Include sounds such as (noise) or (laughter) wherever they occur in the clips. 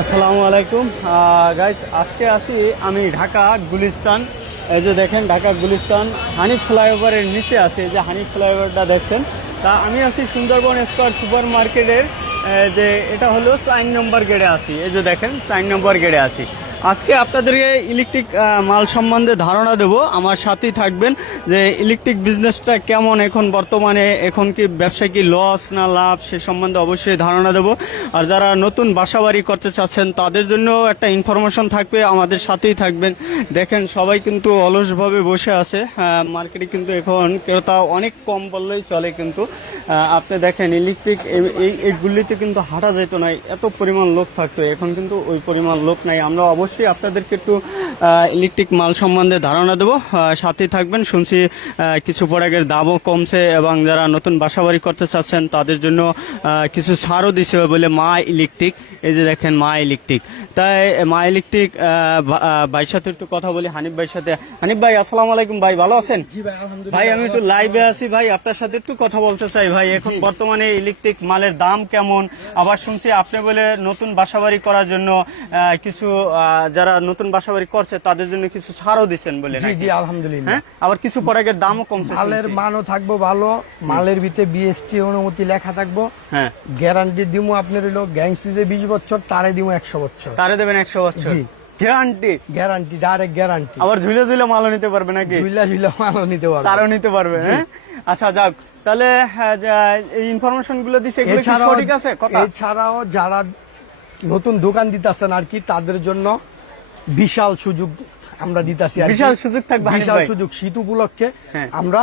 আসসালামু আলাইকুম। গাইস আজকে আসি আমি ঢাকা গুলিস্তান। এই যে দেখেন, ঢাকা গুলিস্তান হানি ফ্লাইওভারের নিচে আছে। যে হানি ফ্লাইওভারটা দেখছেন। তা আমি আছি সুন্দরবন স্কোয়ার সুপার মার্কেটের যে এটা হলো চার নম্বর গেড়ে আছি। এই যে দেখেন, চার নম্বর গেড়ে আছি। আজকে আপনাদেরকে ইলেকট্রিক মাল সম্বন্ধে ধারণা দেব। আমার সাথেই থাকবেন যে ইলেকট্রিক বিজনেসটা কেমন এখন বর্তমানে, এখন কি ব্যবসা কি লস না লাভ, সে সম্বন্ধে অবশ্যই ধারণা দেব। আর যারা নতুন বাসাবাড়ি করতে চাচ্ছেন, তাদের জন্য একটা ইনফরমেশন থাকবে, আমাদের সাথেই থাকবেন। দেখেন, সবাই কিন্তু অলসভাবে বসে আছে। মার্কেটে কিন্তু এখন ক্রেতা অনেক কম বললেই চলে কিন্তু। আপনি দেখেন ইলেকট্রিক এই এইগুলিতে কিন্তু হাঁটা যেত না এত পরিমাণ লোক থাকতো, এখন কিন্তু ওই পরিমাণ লোক নাই। আমরা অবশ্যই আপনাদেরকে একটু ইলেকট্রিক মাল সম্বন্ধে ধারণা দেবো। সাথেই থাকবেন। শুনছি কিছু প্রোডাক্টের দামও কমছে এবং যারা নতুন বাসাবাড়ি করতে চাচ্ছেন তাদের জন্য কিছু ছাড়ও দিছে বলে মা ইলেকট্রিক এই যে দেখেন মা ইলেকট্রিক তাই মা ইলেকট্রিক ভাইয়ের সাথে একটু কথা বলি হানিফ ভাইয়ের সাথে। হানিফ ভাই আসসালামু আলাইকুম ভাই ভালো আছেন? ভাই আমি একটু লাইভে আছি। ভাই আপনার সাথে একটু কথা বলতে চাই ভাই। এখন বর্তমানে ইলেকট্রিক মালের দাম কেমন? আবার শুনছি আপনি বলে নতুন বাসাবাড়ি করার জন্য কিছু আহ, যারা নতুন বাসাবাড়ি করছে তাদের জন্য কিছু ছাড়ও দিচ্ছেন বলে জি জি আলহামদুলিল্লাহ। হ্যাঁ? আবার কিছু প্রোডাক্টের দামও কমছে মালের মানও থাকব ভালো মালের ভিতরে বিএসটি অনুমতি লেখা থাকব। হ্যাঁ। গ্যারান্টি দিমু আপনার হইল গ্যাং সিজে বিশ বছর তারে দিমু একশো বছর। তারে দেবেন একশো বছর? জি। গ্যারান্টি? গ্যারান্টি ডাইরেক্ট গ্যারান্টি আবার ঝুলে ঝুলে মালও নিতে পারবে নাকি? ঝুইলা ঝুইলা মালও নিতে পারব। তারও নিতে পারবে হ্যাঁ? আচ্ছা যাক। তাহলে হ্যাঁ, যা- এই ইনফরমেশনগুলো দিছে এগুলো কি এছাড়াও সঠিক আছে? কথা। এছাড়াও যারা নতুন দোকান দিতেছেন আর কি তাদের জন্য বিশাল সুযোগ আমরা দিতেছি বিশাল সুযোগ থাকবে বিশাল সুযোগ। শীত উপলক্ষে হ্যাঁ। আমরা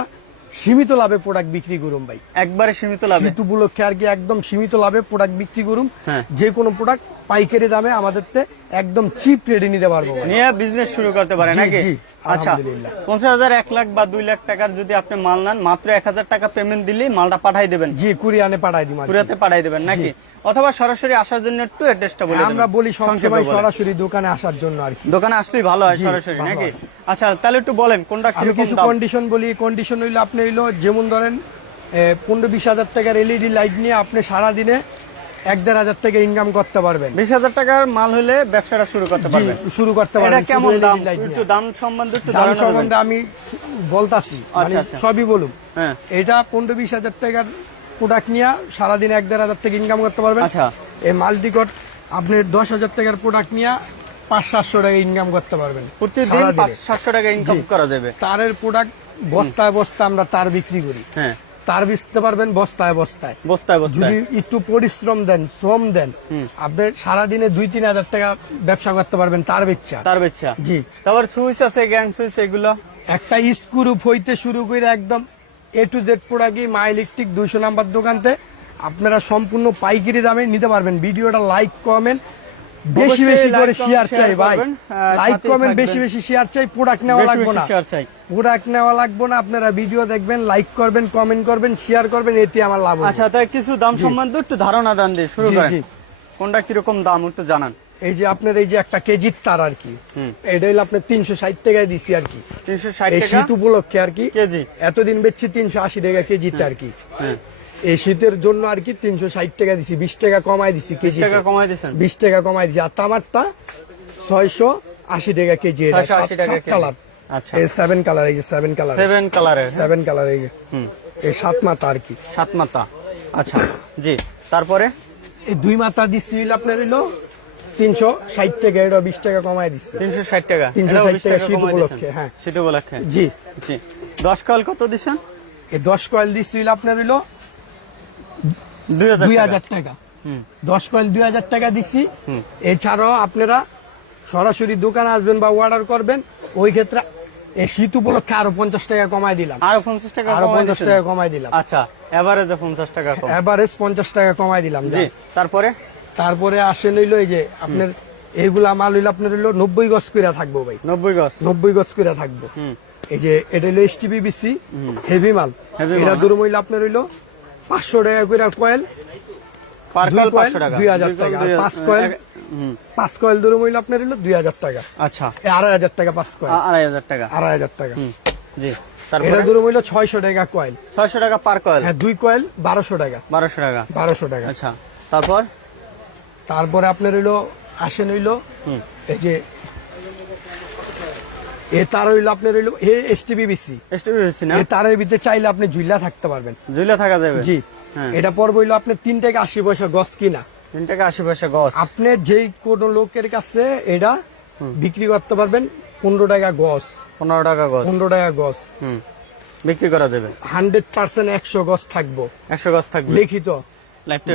সীমিত লাভে প্রোডাক্ট বিক্রি করুম ভাই। একবারে সীমিত লাভে। শীত উপলক্ষে আর কি একদম সীমিত লাভে প্রোডাক্ট বিক্রি করুম। হ্যাঁ। যে কোনো প্রোডাক্ট পাইকারি দামে আমাদের একদম চিপ রেডি নিতে পারব। নিয়ে বিজনেস শুরু করতে পারে নাকি? আচ্ছা। পঞ্চাশ হাজার এক লাখ বা দুই লাখ টাকার যদি আপনি মাল নেন মাত্র এক হাজার টাকা পেমেন্ট দিলেই মালটা পাঠাই দেবেন। জি কুরিয়ানে পাঠাই দিবেন কুরিয়াতে পাঠাই দেবেন নাকি? অথবা সরাসরি আসার জন্য একটু অ্যাড্রেসটা বলে আমরা বলি সবসময় সরাসরি দোকানে আসার জন্য আর কি। দোকানে আসলেই ভালো হয় সরাসরি নাকি? আচ্ছা তাহলে একটু বলেন কোনটা কিছু কন্ডিশন বলি কন্ডিশন হইল আপনি হইল যেমন ধরেন পনেরো বিশ হাজার টাকার এলইডি লাইট নিয়ে আপনি সারা দিনে এক দেড় হাজার টাকা ইনকাম করতে পারবেন। বিশ হাজার টাকার মাল হলে ব্যবসাটা শুরু করতে পারবেন। শুরু করতে এটা পারবেন কেমন দাম? LED লাইট একটু দাম সম্বন্ধে একটু দাম। সম্বন্ধে আমি বলতাছি মানে আচ্ছা। সবই বলুন। হ্যাঁ। এটা পনেরো বিশ হাজার টাকার প্রোডাক্ট নিয়ে সারাদিন এক দেড় হাজার থেকে ইনকাম করতে পারবেন। আচ্ছা। এই মাল্টিকট আপনি দশ হাজার টাকার প্রোডাক্ট নিয়ে পাঁচ সাতশো টাকা ইনকাম করতে পারবেন। প্রতিদিন পাঁচ সাতশো টাকা ইনকাম করা যাবে। তারের প্রোডাক্ট বস্তায় বস্তায় আমরা তার বিক্রি করি। হ্যাঁ। তার বেচতে পারবেন বস্তায় বস্তায়। বস্তায় যদি একটু পরিশ্রম দেন শ্রম দেন আপনি সারাদিনে দুই তিন হাজার টাকা ব্যবসা করতে পারবেন তার বেচা। তার বেচ্ছা জি। তারপর সুইচ আছে গ্যাং সুইচ এগুলো? একটা স্ক্রুপ হইতে শুরু করে একদম এ টু জেড প্রোডাক্টই মা ইলেকট্রিক দুইশো নাম্বার দোকানতে আপনারা সম্পূর্ণ পাইকারি দামে নিতে পারবেন। ভিডিওটা লাইক কমেন্ট বেশি বেশি করে শেয়ার চাই ভাই। লাইক কমেন্ট বেশি বেশি শেয়ার চাই প্রোডাক্ট নেওয়া লাগবে না। প্রোডাক্ট নেওয়া লাগবে না আপনারা ভিডিও দেখবেন লাইক করবেন কমেন্ট করবেন শেয়ার করবেন এতে আমার লাভ। আচ্ছা তাই কিছু দাম সম্বন্ধে একটু ধারণা দান দিয়ে শুরু করেন। কোনটা কীরকম দাম একটু জানান। এই যে আপনার এই যে একটা কেজির তার আর কি এটা হলো আপনার তিনশো ষাট টাকায় দিছি আর কি। তিনশো ষাট শীত উপলক্ষে আর কি কেজি। এতদিন বেচছি তিনশো আশি টাকা কেজিতে আর কি। হ্যাঁ। এই শীতের জন্য আর কি তিনশো ষাট টাকা দিছি বিশ টাকা কমাই দিছি কেজি টাকা কমাই বিশ টাকা কমাই দিছি আর তামারটা ছয়শো আশি টাকা কেজি এটা 680 টাকা কেজি। কালার। আচ্ছা। এই সেভেন কালার এই যে সেভেন কালার সেভেন কালারের সেভেন কালার এই যে। এই সাত মাথা আর কি। সাত মাথা। আচ্ছা জি। তারপরে? এই দুই মাথা দিচ্ছি হইল আপনার হইল তিনশো ষাট টাকা এটা বিশ টাকা কমাই দিচ্ছে। তিনশো ষাট টাকা। 360 এটাও 20 টাকা শীত উপলক্ষে, হ্যাঁ। শীত উপলক্ষে। জি। জি। দশ কয়েল কত দিচ্ছেন? এই দশ কয়েল আপনার হইল দুই হাজার দুই টাকা। দশ কয়েল দুই হাজার টাকা দিচ্ছি এছাড়াও আপনারা সরাসরি দোকানে আসবেন বা অর্ডার করবেন ওই ক্ষেত্রে এই শীত উপলক্ষে আরও পঞ্চাশ টাকা কমাই দিলাম। আরও পঞ্চাশ টাকা আরও পঞ্চাশ টাকা কমাই দিলাম। আচ্ছা এভারেজ পঞ্চাশ টাকা এভারেজ পঞ্চাশ টাকা কমাই দিলাম জি তারপরে? তারপরে আসে নইলো এই যে আপনার এইগুলা মাল হইল আপনার হইল নব্বই গজ করে থাকব ভাই। নব্বই গজ? নব্বই গজ করে থাকব। এই যে এটা হইল এস বিসি হেভি মাল। এটা মাল, দূর হইল আপনার হইল পাঁচশো টাকা করে কয়েল দুই হাজার টাকা, পাঁচ কয়েল পাঁচ কয়েল হইল আপনার হইল দুই হাজার টাকা। আচ্ছা। আড়াই হাজার টাকা পাঁচ কয়েল আড়াই হাজার টাকা। আড়াই হাজার টাকা। জি। এটা ছয়শো টাকা কয়েল ছয়শো টাকা পার কয়েল হ্যাঁ দুই কয়েল বারোশো টাকা। বারোশো টাকা। বারোশো টাকা। আচ্ছা। তারপর? তারপরে আপনার হইল আসেন হইল এই যে এ তার হইল আপনার হইল এ এসটিবিবিসি না? তারের ভিতরে চাইলে আপনি থাকতে পারবেন। থাকা যাবে? জি। হ্যাঁ। এটা পর্ব হইল তিন টাকা আশি পয়সা গছ কিনা। তিন টাকা আশি পয়সা গছ। আপনি যেই কোন লোকের কাছে এটা বিক্রি করতে পারবেন পনেরো টাকা গছ। পনেরো টাকা গছ। পনেরো টাকা গছ। হুম। বিক্রি করা যাবে? হান্ড্রেড পার্সেন্ট একশো গছ থাকব। একশো গছ থাকবে? লিখিত। লাইফটা।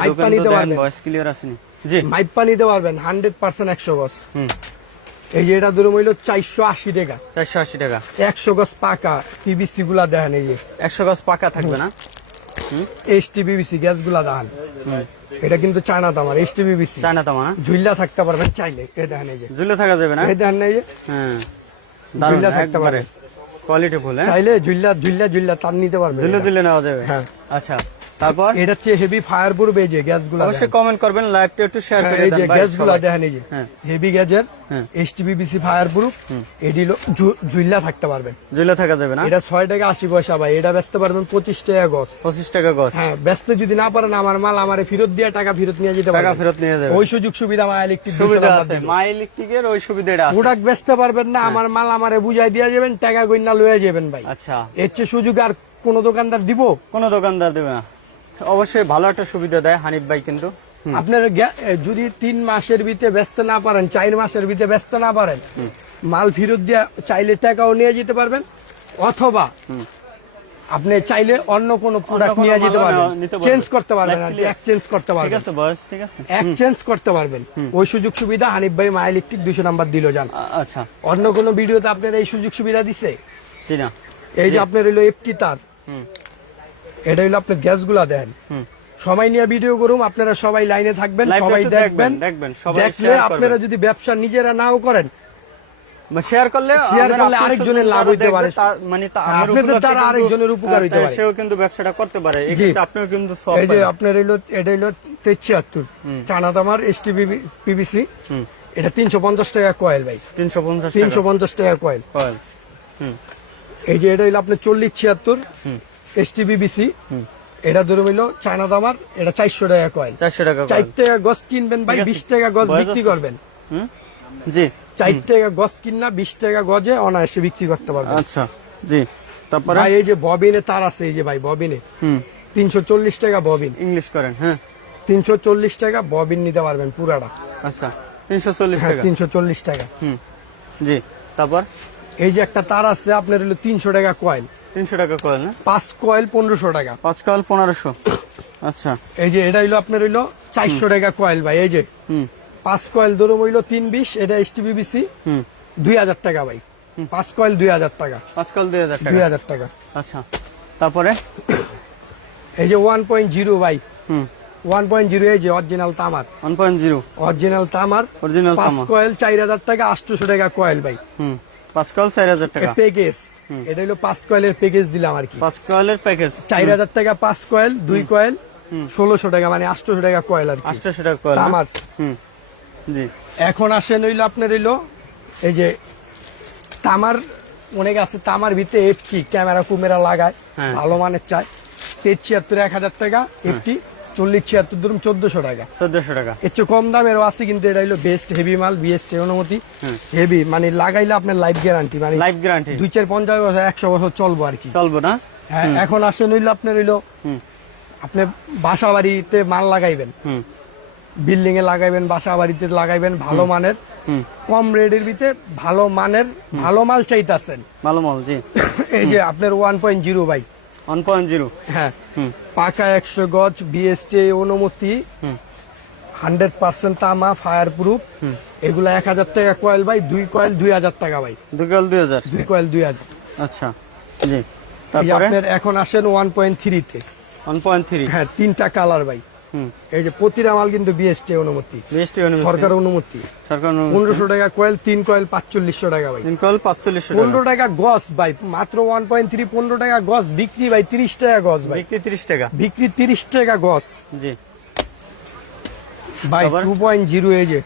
ভয়েস ক্লিয়ার আসেনি পারবেন হান্ড্রেড পার্সেন্ট একশো গছ এই যে এটা ধরুন হইল চারশো আশি টাকা। চারশো আশি টাকা। একশো গছ পাকা পিবিসি গুলা দেখেন এই যে। একশো গছ পাকা থাকবে না? এইচ টি বিবিসি গ্যাসগুলা এটা কিন্তু চায়না না? থাকতে পারবেন চাইলে এই দেখেন এই যে। ঝুলে থাকা যাবে না? এই দেখেন এই যে। হ্যাঁ। থাকতে পারে। কোয়ালিটি ফুল চাইলে তার নিতে পারবে ঝুলে। ঝুলে নেওয়া যাবে। হ্যাঁ। আচ্ছা। তারপর? এটা হচ্ছে হেভি ফায়ার প্রুফ এই যে গ্যাসগুলা অবশ্যই কমেন্ট করবেন লাইভটা একটু শেয়ার করে দেন ভাই দেখেন এই যে। হ্যাঁ। হেভি হ্যাঁ। ফায়ার প্রুফ এটি ঝুইলা থাকতে পারবেন। ঝুলে থাকা যাবে না? এটা ছয় টাকা আশি পয়সা ভাই এটা বেচতে পারবেন পঁচিশ টাকা গছ পঁচিশ টাকা গছ হ্যাঁ যদি না পারেন আমার মাল আমারে ফেরত দিয়ে টাকা ফেরত নিয়ে যেতে টাকা পারবেন। ফেরত নিয়ে যাবে ওই সুযোগ সুবিধা আমার ইলেকট্রিক সুবিধা আছে। মা ইলেকট্রিকের ওই সুবিধাটা আছে। প্রোডাক্ট বেচতে পারবেন না আমার মাল আমারে বুঝাই দিয়ে যাবেন টাকা গইনা লয়ে যাবেন ভাই। আচ্ছা। এর চেয়ে সুযোগ আর কোন দোকানদার দিব? কোন দোকানদার দেবে না। অবশ্যই ভালো একটা সুবিধা দেয় হানিফ ভাই কিন্তু। আপনার যদি তিন মাসের ভিতরে ব্যস্ত না পারেন চার মাসের ভিতরে ব্যস্ত না পারেন মাল ফেরত দিয়ে চাইলে টাকাও নিয়ে যেতে পারবেন অথবা আপনি চাইলে অন্য কোন প্রোডাক্ট নিয়ে যেতে পারবেন। চেঞ্জ করতে পারবেন আর এক্সচেঞ্জ করতে পারবেন। ঠিক আছে বয়স ঠিক আছে। এক্সচেঞ্জ করতে পারবেন। ওই সুযোগ সুবিধা হানিফ ভাই মা ইলেকট্রিক দুশো নাম্বার দিল আ- আচ্ছা। অন্য কোনো ভিডিওতে আপনার এই সুযোগ সুবিধা দিছে? জি না। এই যে আপনার হইল এফটি তার। এটা হইল আপনার গ্যাসগুলা দেন। হুম। সময় নিয়ে ভিডিও করুম আপনারা সবাই লাইনে থাকবেন সবাই দেখবেন দেখবেন, দেখবেন, সবাই দেখলে আপনারা যদি ব্যবসা নিজেরা নাও করেন শেয়ার করলে আমার করলে আরেকজনের লাভ হইতে পারে। মানে হ্যাঁ, আপনাদের দ্বারা আরেকজনের উপকার হইতে পারে। সেও কিন্তু ব্যবসাটা করতে পারে। জি। আপনিও কিন্তু সব এই যে আপনার হইল এটা হইল তেছিয়াত্তর চানা তামার এস টি পিবিসি এটা তিনশো পঞ্চাশ টাকা কয়েল ভাই। তিনশো পঞ্চাশ তিনশো পঞ্চাশ টাকা কয়েল কয়েল হুম। এই যে এটা হইল আপনার চল্লিশ ছিয়াত্তর। হুম। এস এটা ধরুন হইল চায়না দামার এটা চারশো টাকা কয়েল চারশো টাকা চার টাকা গছ কিনবেন ভাই বিশ টাকা গছ বিক্রি করবেন। জি। চার টাকা গছ কিনা বিশ টাকা গজে অনায়াসে বিক্রি করতে পারবেন। আচ্ছা জি। তারপরে? এই যে ববিনে তার আছে এই যে ভাই ববিনে। তিনশো চল্লিশ টাকা ববিন। ইংলিশ করেন হ্যাঁ। তিনশো চল্লিশ টাকা ববিন নিতে পারবেন পুরাটা। আচ্ছা তিনশো চল্লিশ হ্যাঁ টাকা। তিনশো চল্লিশ টাকা। হুম। জি তারপর? এই যে একটা তার আছে আপনার হলো তিনশো টাকা কয়েল তিনশো টাকা কয়েল না? পাঁচ কয়েল পনেরোশো টাকা। পাঁচ কয়েল পনেরোশো। আচ্ছা। এই যে এটা হইল আপনার হইল চারশো টাকা কয়েল ভাই এই যে। হুম। পাঁচ কয়েল ধরুন হইল তিন বিশ এটা এস টি বিবিসি হুম। দুই হাজার টাকা ভাই। পাঁচ কয়েল দুই হাজার টাকা। পাঁচ কয়েল দুই হাজার দুই হাজার টাকা। আচ্ছা। তারপরে? এই যে ওয়ান পয়েন্ট জিরো ভাই। হুম। ওয়ান পয়েন্ট জিরো এই যে অরিজিনাল তামার ওয়ান পয়েন্ট জিরো অরিজিনাল তামার অরিজিনাল পাঁচ কয়েল চার হাজার টাকা আটশোশো টাকা কয়েল ভাই। হুম। পাঁচ কয়েল চার হাজার টাকা। প্যাকেজ এটা হলো পাঁচ কয়েলের প্যাকেজ দিলাম আর কি। পাঁচ কয়েলের প্যাকেজ চার হাজার টাকা পাঁচ কয়েল দুই কয়েল ষোলোশো টাকা মানে আটশোশো টাকা কয়েল আর আটশোশো টাকা কয়েল জি। এখন আসেন হইল আপনার হইল এই যে তামার অনেক আছে তামার ভিতরে এফটি ক্যামেরা কুমেরা লাগায় হ্যাঁ। ভালো মানের চায় তেজ ছিয়াত্তর এক হাজার টাকা এফটি চল্লিশ ছিয়াত্তর ধরুন চোদ্দশো টাকা। চোদ্দশো টাকা। চেয়ে কম দামেরও আছে কিন্তু এটা হইল বেস্ট হেভি মাল বিএসটি অনুমতি। হেভি মানে লাগাইলে আপনার লাইফ গ্যারান্টি মানে লাইফ গ্যারান্টি দুই চার পঞ্চাশ বছর একশো বছর চলবো আর কি। চলবো না? হ্যাঁ এখন আসেন হইল আপনার হইল আপনি বাসা বাড়িতে মাল লাগাইবেন। বিল্ডিং এ লাগাইবেন বাসা বাড়িতে লাগাইবেন ভালো মানের। কম রেটের ভিতরে ভালো মানের ভালো মাল চাইতেছেন। ভালো মাল জি। এই যে আপনার one point zero by one point zero হ্যাঁ। পাকা একশো গজ বিএসটি অনুমতি। হুম। হান্ড্রেড পার্সেন্ট তামা ফায়ার প্রুফ এগুলো এক হাজার টাকা কয়েল ভাই দুই কয়েল দুই হাজার টাকা ভাই। দুই কয়েল দুই হাজার। দুই কয়েল দুই হাজার। আচ্ছা। জি। তারপরে? এখন আসেন ওয়ান পয়েন্ট থ্রিতে ওয়ান পয়েন্ট থ্রি হ্যাঁ তিনটা কালার ভাই। এই যে প্রতিটা মাল কিন্তু বিএসটি অনুমতি। বিএসটি সরকার অনুমতি। সরকার। পনেরোশো টাকা কয়েল তিন কয়েল পাঁচচল্লিশশো টাকা ভাই। তিন কয়েল পাঁচচল্লিশশো পনেরো টাকা গজ ভাই মাত্র ওয়ান পয়েন্ট থ্রি পনেরো টাকা গজ বিক্রি ভাই তিরিশ টাকা গজ ভাই। বিক্রি তিরিশ টাকা। বিক্রি তিরিশ টাকা গজ। জি। ভাই? টু পয়েন্ট জিরো এই যে।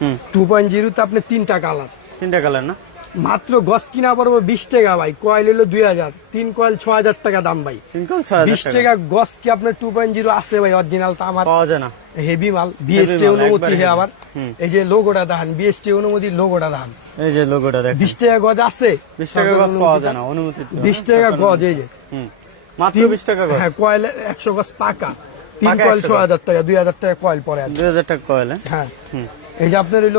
হুম। টু পয়েন্ট জিরোতে আপনি তিনটা কালার তিনটা কালার না? মাত্র গছ কিনা পড়ব বিশ টাকা ভাই কয়েল হলো দুই হাজার তিন কয়েল ছ হাজার টাকা দাম ভাই। বিশ টাকা। গছ কি আপনার টু পয়েন্ট জিরো আছে ভাই অরিজিনাল তা আমার? পাওয়া যায় না। হেভি মাল বিএসটি অনুমতি হে আবার। এই যে লোগোটা দেখান বিএসটি অনুমতি লোগোটা দেখান। এই যে লোগোটা দেখেন। বিশ টাকা গজ আছে? বিশ টাকা গাছ পাওয়া যায় না অনুমতি বিশ টাকা গজ এই যে। মাত্র বিশ টাকা গাছ। হ্যাঁ কয়েল একশো গজ পাকা। তিন কয়েল ছ হাজার টাকা দুই হাজার টাকা কয়েল পরে আছে দুই হাজার টাকা কয়েল হ্যাঁ? এই যে আপনার হইল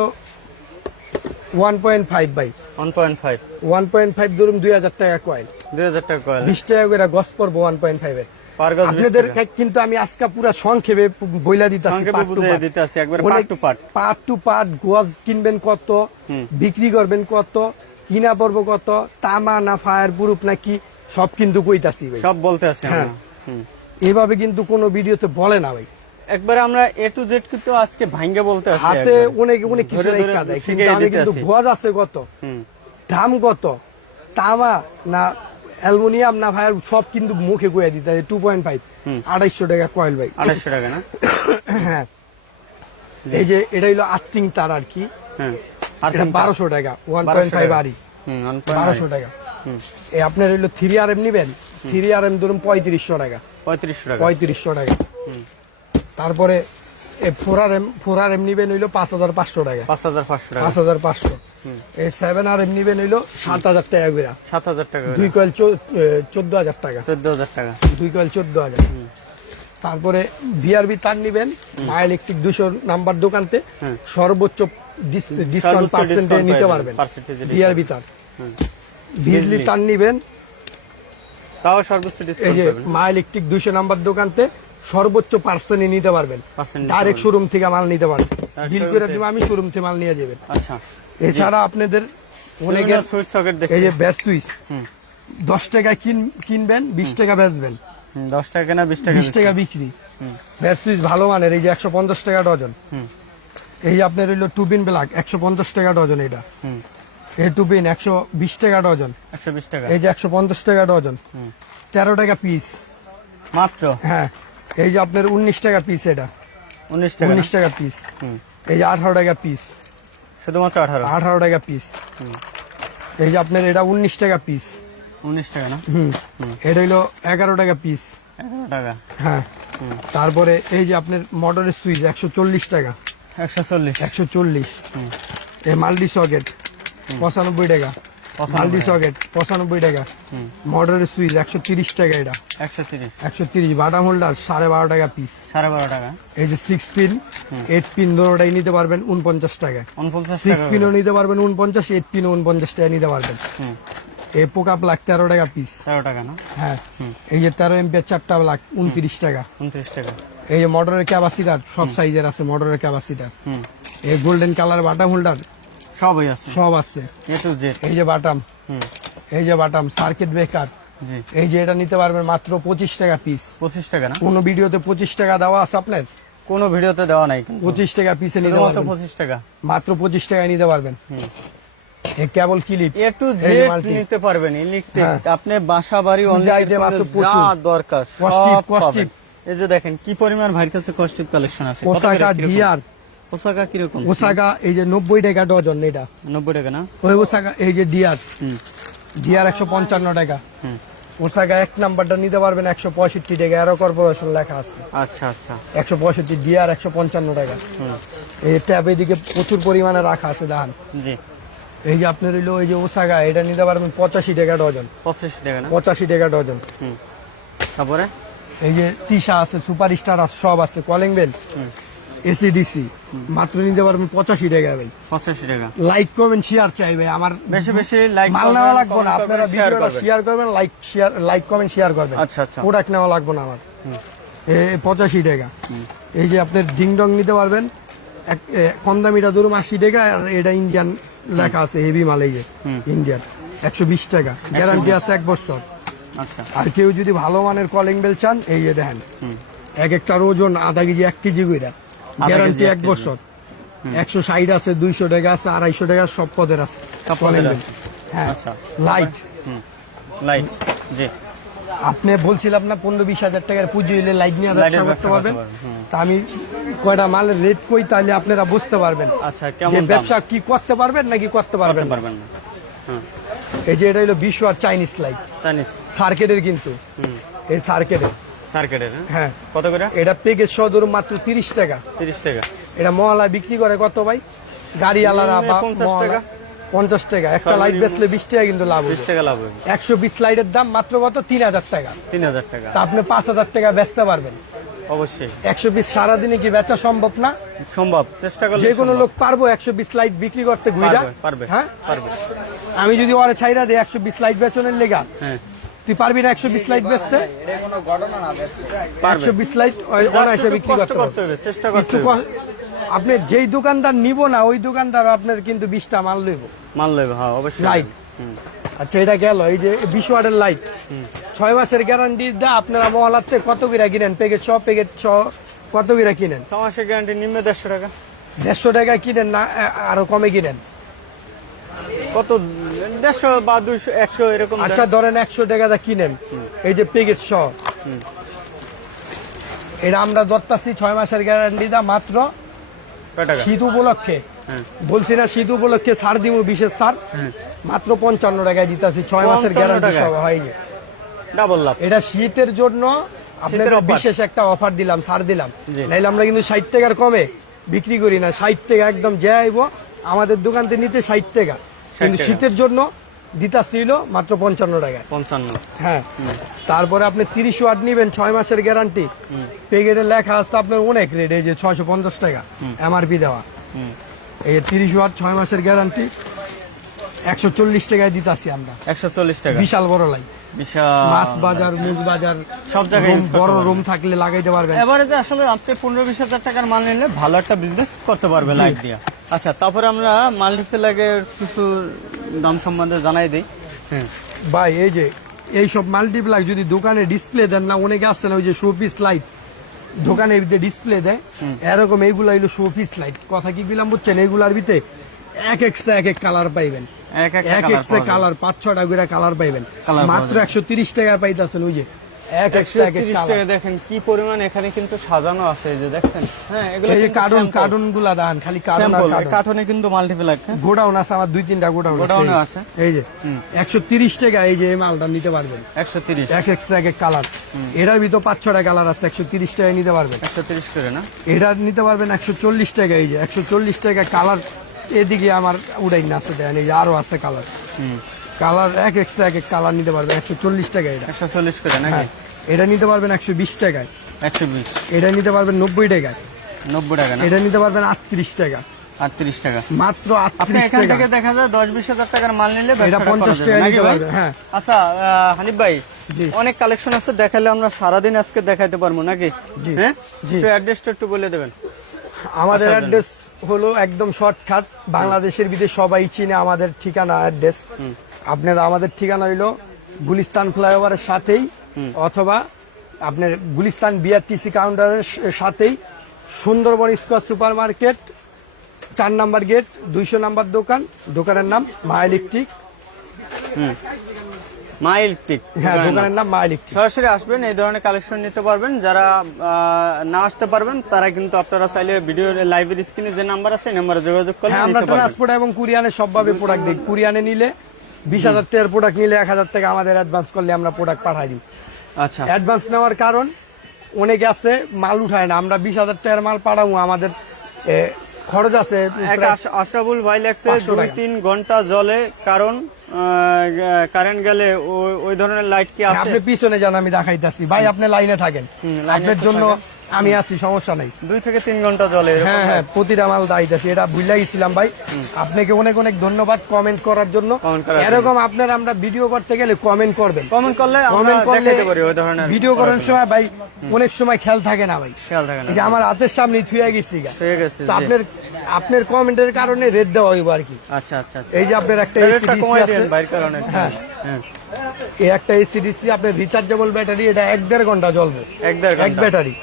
one point five by one point five. One point five ধরুন দুই হাজার টাকা কয়েল। দুই হাজার টাকা কয়েল। বিশ টাকা করে গছ পড়ব ওয়ান পয়েন্ট ফাইভে। আপনাদের কিন্তু আমি আজকে পুরো সংক্ষেপে বইলা। Part two part. গজ কিনবেন কত বিক্রি করবেন কত কিনা পড়ব কত তামা না ফায়ার প্রুফ নাকি সব কিন্তু কইতাছি সব বলতে আছি হ্যাঁ। এভাবে কিন্তু কোনো ভিডিওতে বলে না ভাই। একবারে আমরা এ টু জেড কিন্তু আজকে ভাঙ্গে বলতে আছি হাতে অনেক অনেক কিছু রেখা দেয় কিন্তু আমি কিন্তু আছি। আছে কত? দাম কত? তামা না অ্যালুমিনিয়াম না ভাই সব কিন্তু মুখে কয়ে দিতে টু পয়েন্ট ফাইভ আড়াইশো টাকা কয়েল ভাই। আড়াইশো টাকা না? হ্যাঁ (coughs) এই যে এটা হলো আর্থিং তার আর কি। বারোশো টাকা। ওয়ান পয়েন্ট ফাইভ আরি হুম one point বারোশো টাকা। এই আপনার হইল থ্রি আর এম নিবেন? থ্রি আর এম ধরুন পঁয়ত্রিশশো টাকা। পঁয়ত্রিশশো টাকা। পঁয়ত্রিশশো টাকা। তারপরে four R M four M নিবেন হইল পাঁচ হাজার পাঁচশো টাকা। পাঁচ হাজার পাঁচশো টাকা। পাঁচ হাজার পাঁচশো। এই সেভেন আর এম নিবেন হইল সাত হাজার টাকা করে সাত হাজার টাকা দুই কয়েল চোদ্দ হাজার টাকা। চোদ্দ হাজার টাকা। দুই কয়েল চোদ্দ হাজার। তারপরে বিআরবি তার নিবেন মা ইলেকট্রিক দুশো নাম্বার দোকানতে সর্বোচ্চ ডিসকাউন্ট পার্সেন্টে নিতে পারবেন। বিআরবি তার। বিজলি। তার নিবেন তাও সর্বোচ্চ ডিসকাউন্ট পাবেন। মা ইলেকট্রিক দুইশো নাম্বার দোকানতে সর্বোচ্চ পার্সেন্টে নিতে পারবেন। ডাইরেক্ট শোরুম থেকে মাল নিতে পারবেন। বিল করে। দিব আমি শোরুম থেকে মাল নিয়ে যাবেন। আচ্ছা। এছাড়া আপনাদের অনেকের সুইচ সকেট এই যে ব্যাট সুইচ হুম। দশ টাকায় কিন- কিনবেন বিশ টাকা বেচবেন। হুম, দশ টাকা না বিশ টাকা বিশ টাকা বিক্রি। ব্যাট সুইচ ভালো মানের এই যে একশো পঞ্চাশ টাকা ডজন। হুম। এই যে আপনার হইল টুপিন ব্ল্যাক একশো পঞ্চাশ টাকা ডজন এটা। হুম। এই টুপিন একশো বিশ টাকা ডজন। একশো বিশ টাকা। এই যে একশো পঞ্চাশ টাকা ডজন। হুম। তেরো টাকা পিস মাত্র? হ্যাঁ। এই যে আপনার উনিশ টাকা পিস এটা। উনিশ টাকা উনিশ টাকা পিস হুম। এই যে আঠারো টাকা পিস শুধুমাত্র আঠারো? আঠারো টাকা পিস এই যে আপনার এটা উনিশ টাকা পিস উনিশ টাকা না? হুম। এটা হইল এগারো টাকা পিস এগারো টাকা? হ্যাঁ। তারপরে এই যে আপনার মোটরের সুইচ একশো চল্লিশ টাকা। একশো চল্লিশ? একশো চল্লিশ। এই মাল্টি সকেট পঁচানব্বই টাকা। মাল্টি সকেট পঁচানব্বই টাকা। মোটরের সুইচ একশো তিরিশ টাকা এটা। একশো তিরিশ। একশো তিরিশ বাটাম হোল্ডার সাড়ে বারো টাকা পিস সাড়ে বারো টাকা। এই যে সিক্স পিন এইট পিন নিতে পারবেন উনপঞ্চাশ সিক্স পিনও নিতে পারবেন উনপঞ্চাশ এইট পিনও উনপঞ্চাশ টাকা নিতে পারবেন। পোকা তেরো টাকা পিস তেরো টাকা না? হ্যাঁ। এই যে তেরো এমপিয়ার চারটা উনত্রিশ টাকা। উনত্রিশ টাকা। এই যে মোটরের ক্যাপাসিটার সব সাইজের আছে মোটরের ক্যাপাসিটার এই গোল্ডেন কালার বাটাম হোল্ডার সবই আছে? সব আছে। A to Z. এই যে বাটাম। এই যে বাটাম সার্কিট ব্রেকার এই যে এটা নিতে পারবেন মাত্র পঁচিশ টাকা পিস পঁচিশ টাকা না? কোন ভিডিওতে পঁচিশ টাকা দেওয়া আছে আপনার? কোনো ভিডিওতে দেওয়া নাই পঁচিশ টাকা পিসে নিতে পারবেন। পঁচিশ টাকা। মাত্র পঁচিশ টাকায় নিতে পারবেন। এই cable clip A to Z নিতে পারবেন ইলেকট্রিক হ্যাঁ। আপনি বাসা বাড়ি অনলাইন যা দরকার সব। এই যে দেখেন কি পরিমাণ ভাইয়ের কাছে কস্টিভ কালেকশন আছে? কত ওসাকা কীরকম? ওসাকা এই যে নব্বই টাকা ডজন এটা। নব্বই টাকা না? ওই ওসাকা এই যে ডিয়ার। হুম। ডিয়ার একশো পঞ্চান্ন টাকা। হুম। ওসাকা এক নাম্বারটা নিতে পারবেন একশো পঁয়ষট্টি টাকা এরো কর্পোরেশন লেখা আছে। আচ্ছা আচ্ছা। একশো পঁয়ষট্টি ডিয়ার একশো পঞ্চান্ন টাকা। এই ট্যাব এদিকে প্রচুর পরিমাণে রাখা আছে জি। এই যে আপনার হইল এই যে ওসাকা এটা নিতে পারবেন পঁচাশি টাকা ডজন। পঁচিশ টাকা না? পঁচাশি টাকা ডজন। তারপরে? এই যে তিশা আছে সুপার স্টার আছে সব আছে। Calling bell? এসিডিসি মাত্র নিতে পারবেন পঁচাশি টাকা ভাই। পঁচাশি টাকা। লাইক কমেন্ট শেয়ার চাই ভাই আমার বেশি বেশি লাইক মাল নেওয়া লাগবে না। আপনারা ভিডিওটা শেয়ার করবেন like share like comment share করবেন। আচ্ছা, আচ্ছা। প্রোডাক্ট নেওয়া লাগবে না আমার। পঁচাশি টাকা। এই যে আপনার ডিং ডং নিতে পারবেন। এক কম দামিটা ধরুন আশি টাকা আর এটা ইন্ডিয়ান লেখা আছে হেভি মাল এই যে ইন্ডিয়ান একশো বিশ টাকা। গ্যারান্টি আছে এক বছর। আচ্ছা। আর কেউ যদি ভালো মানের কলিং বেল চান এই যে দেখেন। এক একটার ওজন আধা কেজি এক কেজি কইরা। গ্যারান্টি এক বছর। একশো ষাট আছে দুইশো টাকা আছে আড়াইশো টাকা সব পদের আছে। হ্যাঁ আচ্ছা। লাইট। লাইট জি। আপনি বলছিলাম না পনেরো বিশ হাজার টাকার পুঁজি হইলে লাইট নিয়ে ব্যবসা করতে পারবেন। তা আমি কয়টা মালের রেট কই তাহলে আপনারা বুঝতে পারবেন। আচ্ছা কেমন ব্যবসা কি করতে পারবেন নাকি করতে পারবেন পারবেন না। এই যে এটা হলো বিশ্ব আর চাইনিজ লাইট। চাইনিজ। সার্কেটের কিন্তু। এই সার্কেটের সার্কেটের হ্যাঁ? হ্যাঁ। কত করে? এটা পেকেজ সদর মাত্র তিরিশ টাকা। তিরিশ টাকা। এটা মহলা বিক্রি করে কত ভাই? গাড়ি আলারা বা 50 টাকা। পঞ্চাশ টাকা। একটা লাইট বেচলে বিশ টাকা কিন্তু লাভ বিশ টাকা লাভ একশো বিশ লাইটের দাম মাত্র কত? তিন হাজার টাকা। তিন হাজার টাকা। তা আপনি পাঁচ হাজার টাকা বেচতে পারবেন। অবশ্যই। একশো বিশ সারাদিনে কি বেচা সম্ভব না? সম্ভব। চেষ্টা করলে যে কোনো লোক পারব একশো বিশ লাইট বিক্রি করতে ঘুরা পারবে পারবে হ্যাঁ? পারবে। আমি যদি ওরে ছাইরা দিই একশো বিশ লাইট বেচনের লেগা হ্যাঁ। তুই পারবি না একশো বিশ লাইট বেচতে? একশো বিশ লাইট অনায়াসে বিক্রি কষ্ট করতে করতে হবে চেষ্টা করতে একটু আপনি যেই দোকানদার নিব না ওই দোকানদার আপনার কিন্তু বিশটা মাল লইব। মাল লইবে হ্যাঁ অবশ্যই। লাইট আচ্ছা এটা গেল এই যে বিশ ওয়াটের লাইট ছয় মাসের গ্যারান্টি দা আপনারা মহলাতে কত করে কিনেন? প্যাকেট ছ প্যাকেট ছ কত করে কিনেন? ছ মাসের গ্যারান্টি নিম্নে দেড়শো টাকা। দেড়শো টাকা কিনেন না আরও কমে কিনেন। কত? দেড়শো বা দুইশো একশো এরকম আচ্ছা ধরেন একশো টাকা দা কিনেন এই যে প্যাকেট ছ হুম। এটা আমরা দত্তাছি ছয় মাসের গ্যারান্টি দা মাত্র শীত উপলক্ষে। হ্যাঁ। বলছি না শীত উপলক্ষে ছাড় দিব বিশেষ ছাড়। হ্যাঁ। মাত্র পঞ্চান্ন টাকায় দিতেছি ছয় মাসের 55 গ্যারান্টি? সহ হয় ডাবল লাভ। এটা শীতের জন্য আপনাদের বিশেষ একটা অফার দিলাম ছাড় দিলাম। নাইলে আমরা কিন্তু ষাট টাকার কমে বিক্রি করি না। ষাট টাকা একদম যে আইব আমাদের দোকান থেকে নিতে ষাট টাকা। কিন্তু শীতের জন্য দিতা ছিল মাত্র পঞ্চান্ন টাকায়। পঞ্চান্ন। হ্যাঁ। তারপরে আপনি তিরিশ ওয়াট নিবেন ছয় মাসের গ্যারান্টি। প্যাকেটে লেখা আসতে আপনার অনেক রেট এই যে ছয়শো পঞ্চাশ টাকা এমআরপি দেওয়া। এই তিরিশ ওয়াট ছয় মাসের গ্যারান্টি একশো চল্লিশ টাকায় দিতাছি আমরা। একশো চল্লিশ টাকা। বিশাল বড় লাইন বিশাল। মাছ বাজার বাজার সব জায়গায় বড় রুম থাকলে লাগাইতে পারবেন। এবারে যে আসলে আপনি পনেরো বিশ হাজার টাকার মাল নিলে ভালো একটা বিজনেস করতে পারবে লাইট দিয়ে। আচ্ছা তারপরে আমরা মাল্টিপ্লাগের কিছু দাম সম্বন্ধে জানাই দিই। হ্যাঁ। ভাই এই যে এই সব মাল্টিপ্লাই যদি দোকানে ডিসপ্লে দেন না অনেকে আসছে না ওই যে শো পিস লাইট দোকানে যে ডিসপ্লে দেয় এরকম এইগুলা হইল শো পিস লাইট কথা কি বিলাম বুঝছেন? এইগুলার ভিতরে এক একটা এক এক কালার পাইবেন। এক এক কালার পাঁচ ছটা করে কালার পাইবেন। মাত্র। একশো তিরিশ টাকা পাইতেছেন ওই যে। এক টাকা দেখেন কি পরিমাণ এখানে কিন্তু সাজানো আছে যে হ্যাঁ এগুলো এই যে কার্টুন কার্টুনগুলা দান খালি কার্টুন কার্টুন কিন্তু গোডাউন আছে। আমার দুই তিনটা গোডাউন গোডাউনে আছে। এই যে একশো তিরিশ টাকা এই যে এই মালটা নিতে পারবেন। একশো তিরিশ। এক এক কালার এটার ভিতর পাঁচ ছটা কালার আছে একশো তিরিশ টাকায় নিতে পারবেন। একশো তিরিশ করে না? এটা নিতে পারবেন একশো চল্লিশ টাকা এই যে একশো চল্লিশ টাকা কালার এদিকে আমার উড়াই না আছে দেন এই আরও আছে কালার হুম। কালার এক এক্সট্রা এক এক কালার নিতে পারবেন একশো চল্লিশ টাকা এটা। একশো চল্লিশ করে নাকি? হ্যাঁ এটা নিতে পারবেন একশো বিশ টাকায়। একশো বিশ। এটা নিতে পারবেন নব্বই টাকায়। নব্বই টাকা এটা নিতে পারবেন আটত্রিশ টাকা। আটত্রিশ টাকা। মাত্র আপনি এখান থেকে দেখা যায় দশ বিশ হাজার টাকার মাল নিলে এটা ব্যবসাটা করা 50 যাবে, টাকা নিতে ভাই? পারবে, হ্যাঁ। আচ্ছা হানিফ ভাই অনেক কালেকশন আছে দেখালে আমরা সারাদিন আজকে দেখাইতে পারব নাকি? হ্যাঁ? জি। অ্যাড্রেসটা একটু বলে দেবেন। আমাদের অ্যাড্রেস হলো একদম শর্টকাট বাংলাদেশের ভিতরে সবাই চিনে আমাদের ঠিকানা অ্যাড্রেস। আপনার আমাদের ঠিকানা হইল গুলিস্তান ফ্লাইওভারের সাথেই অথবা আপনার গুলিস্তান বিআরটিসি কাউন্টারের সাথেই সুন্দরবন স্কোয়ার সুপার মার্কেট চার নাম্বার গেট দুইশো নাম্বার দোকান দোকানের নাম মা ইলেকট্রিক। মা ইলেকট্রিক হ্যাঁ দোকানের নাম। মা ইলেকট্রিক। সরাসরি আসবেন এই ধরনের কালেকশন নিতে পারবেন। যারা না আসতে পারবেন তারা কিন্তু আপনারা চাইলে ভিডিও লাইভের স্ক্রিনে যে নাম্বার আছে নাম্বারে যোগাযোগ করলে হ্যাঁ আমরা ট্রান্সপোর্ট এবং কুরিয়ানে সবভাবে প্রোডাক্ট দিই কুরিয়ানে নিলে বিশ হাজার টাকার প্রোডাক্ট নিলে এক হাজার টাকা আমাদের অ্যাডভান্স করলে আমরা প্রোডাক্ট পাঠাই দিই। আচ্ছা। অ্যাডভান্স নেওয়ার কারণ অনেকে আছে মাল উঠায় না। আমরা বিশ হাজার টাকার মাল পাঠাবো আমাদের খরচ আছে এক প্রায়- আশ- আশরাফুল ভাই লাগছে দুই তিন ঘণ্টা জলে কারণ কারেন্ট গেলে ওই- ধরনের লাইট কি আপনি পিছনে যান আমি দেখাইতেছি। ভাই আপনি লাইনে থাকেন। হুম, লাইনে আপনার জন্য। আমি আছি সমস্যা নাই। দুই থেকে তিন ঘণ্টা জলে হ্যাঁ হ্যাঁ প্রতিটা মাল দাইতেছি এটা ভুলে গেছিলাম ভাই। আপনাকে অনেক অনেক ধন্যবাদ কমেন্ট করার জন্য। এরকম আপনার আমরা ভিডিও করতে গেলে কমেন্ট করবেন। কমেন্ট করলে কমেন্ট করলে ভিডিও করার সময় ভাই অনেক সময় খেয়াল থাকে না ভাই। খেয়াল থাকে না। যে আমার হাতের সামনে থুয়ে গেছি আছে তো আপনার আপনার কমেন্টের কারণে রেড দেওয়া হইব আর কি। আচ্ছা আচ্ছা এই যে আপনার একটা আছে। কারণে। হ্যাঁ। এই একটা এসিডিসি আপনার রিচার্জেবল ব্যাটারি এটা এক দেড় ঘণ্টা জ্বলবে এক এক ব্যাটারি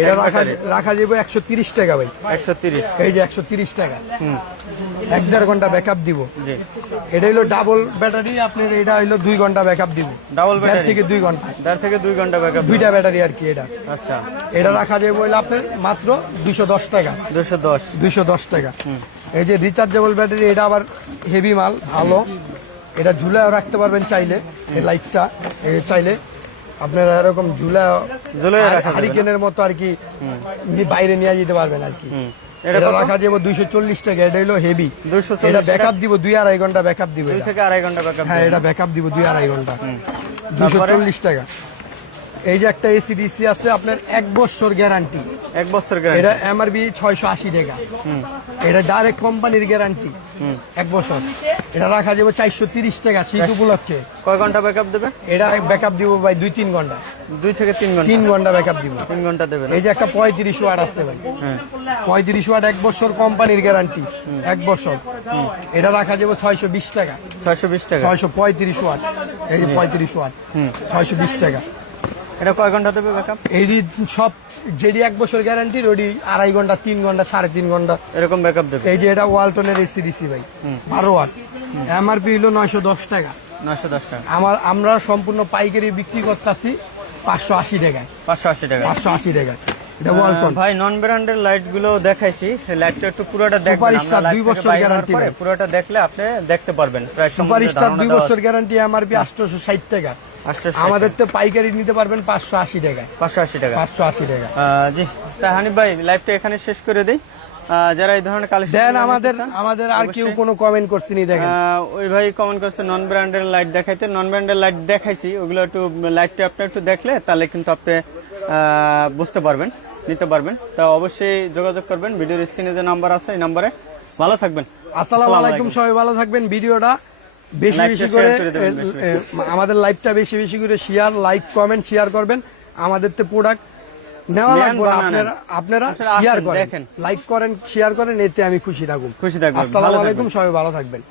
এটা রাখা রাখা যাবে একশো তিরিশ টাকা ভাই। একশো তিরিশ। এই যে একশো তিরিশ টাকা। এক দেড় ঘণ্টা ব্যাকআপ দিব। এটা হলো ডাবল ব্যাটারি আপনার এটা হলো দুই ঘণ্টা ব্যাকআপ দিব। ডাবল ব্যাটারি থেকে দুই ঘণ্টা। দেড় থেকে দুই ঘণ্টা ব্যাকআপ দুইটা ব্যাটারি আর কি এটা। আচ্ছা। এটা রাখা যাবে বলে আপনার মাত্র দুইশো দশ টাকা। দুশো দশ। দুইশো দশ টাকা। এই যে রিচার্জেবল ব্যাটারি এটা আবার হেভি মাল ভালো। এটা ঝুলাও রাখতে পারবেন চাইলে এই লাইটটা চাইলে। আপনারা এরকম ঝুলা? হারিকেনের মতো আর কি বাইরে নিয়ে যেতে পারবেন আর কি। এটা? রাখা দুইশো চল্লিশ টাকা এটা হলো হেভি 240 এটা ব্যাকআপ দিব দুই আড়াই ঘণ্টা ব্যাকআপ দিব এটা। থেকে আড়াই ঘণ্টা ব্যাকআপ হ্যাঁ এটা ব্যাকআপ দিব দুই আড়াই ঘণ্টা। দুইশো চল্লিশ টাকা এই যে একটা এসি ডিসি আছে আপনার এক বছর গ্যারান্টি এক বছর গ্যারান্টি এটা এমআরবি ছয়শো আশি টাকা। এটা ডাইরেক্ট কোম্পানির গ্যারান্টি এক বছর। এটা রাখা যাবে চারশো তিরিশ টাকা শীত উপলক্ষে। কয় ঘণ্টা ব্যাকআপ দেবে? এটা ব্যাকআপ দিব ভাই দুই তিন ঘণ্টা। দুই থেকে তিন ঘণ্টা। তিন ঘণ্টা ব্যাকআপ দিব। তিন ঘণ্টা দেবে এই যে একটা পঁয়ত্রিশ ওয়াট আছে ভাই। হ্যাঁ। পঁয়ত্রিশ ওয়াট এক বছর কোম্পানির গ্যারান্টি এক বছর। এটা রাখা যাবে ছয়শো বিশ টাকা। ছয়শো বিশ টাকা। ছয়শো পঁয়ত্রিশ ওয়াট। এই যে পঁয়ত্রিশ ওয়াট। ছয়শো বিশ টাকা। এটা কয় ঘণ্টা দেবে ব্যাকআপ এডি সব যেডি এক বছর গ্যারান্টির ওডি আড়াই ঘণ্টা তিন ঘণ্টা সাড়ে তিন ঘণ্টা। এরকম ব্যাকআপ দেবে। এই যে এটা ওয়ালটনের এসি ডিসি ভাই বারো ওয়াট। এমআরপি হলো নয়শো দশ টাকা। নয়শো দশ টাকা। আমার আমরা সম্পূর্ণ পাইকারি বিক্রি করতেছি পাঁচশো আশি টাকায়। পাঁচশো আশি টাকা পাঁচশো আশি টাকায়। এটা ওয়ালটন ভাই নন ব্র্যান্ডের লাইটগুলো দেখাইছি। লাইটটা একটু পুরোটা দেখবেন। light দুই বছর গ্যারান্টি পরে পুরোটা দেখলে আপনি দেখতে পারবেন। প্রায় সুপার স্টার দুই বছর গ্যারান্টি এমআরপি আটশোশো ষাট টাকা। আমাদের তো পাইকারি নিতে পারবেন পাঁচশো আশি টাকায়। পাঁচশো আশি টাকা। পাঁচশো আশি টাকা। জি। তা হানিফ ভাই লাইভটা এখানে শেষ করে দিই। যারা এই ধরনের কালেকশন দেন আমাদের আমাদের আর কেউ কোনো কমেন্ট করছিনি দেখেন। ওই ভাই কমেন্ট করছে নন ব্র্যান্ডের লাইট দেখাইতে। নন ব্র্যান্ডের লাইট দেখাইছি ওগুলো একটু লাইটটা আপনি একটু দেখলে তাহলে কিন্তু আপনি বুঝতে পারবেন নিতে পারবেন। তা অবশ্যই যোগাযোগ করবেন ভিডিওর স্ক্রিনে যে নাম্বার আছে এই নাম্বারে ভালো থাকবেন। আসসালামু আলাইকুম সবাই ভালো থাকবেন। ভিডিওটা বেশি বেশি করে আমাদের লাইভটা বেশি বেশি করে শেয়ার লাইক কমেন্ট শেয়ার করবেন। আমাদের তো প্রোডাক্ট নেওয়া লাগবে আপনারা আপনারা শেয়ার করেন। দেখেন। লাইক করেন শেয়ার করেন এতে আমি খুশি থাকুন খুশি থাকবেন, ভালো আসসালামু আলাইকুম সবাই ভালো থাকবেন।